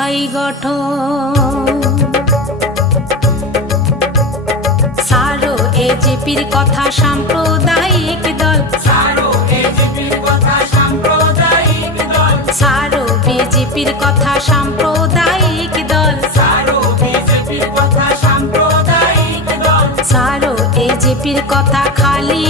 অস্থায়ী গঠন। সারো এজিপির কথা সাম্প্রদায়িক দল, সারো এজিপির কথা সাম্প্রদায়িক দল, সারো বিজেপির কথা সাম্প্রদায়িক দল, সারো বিজেপির কথা সাম্প্রদায়িক দল, সারো এজিপির কথা খালি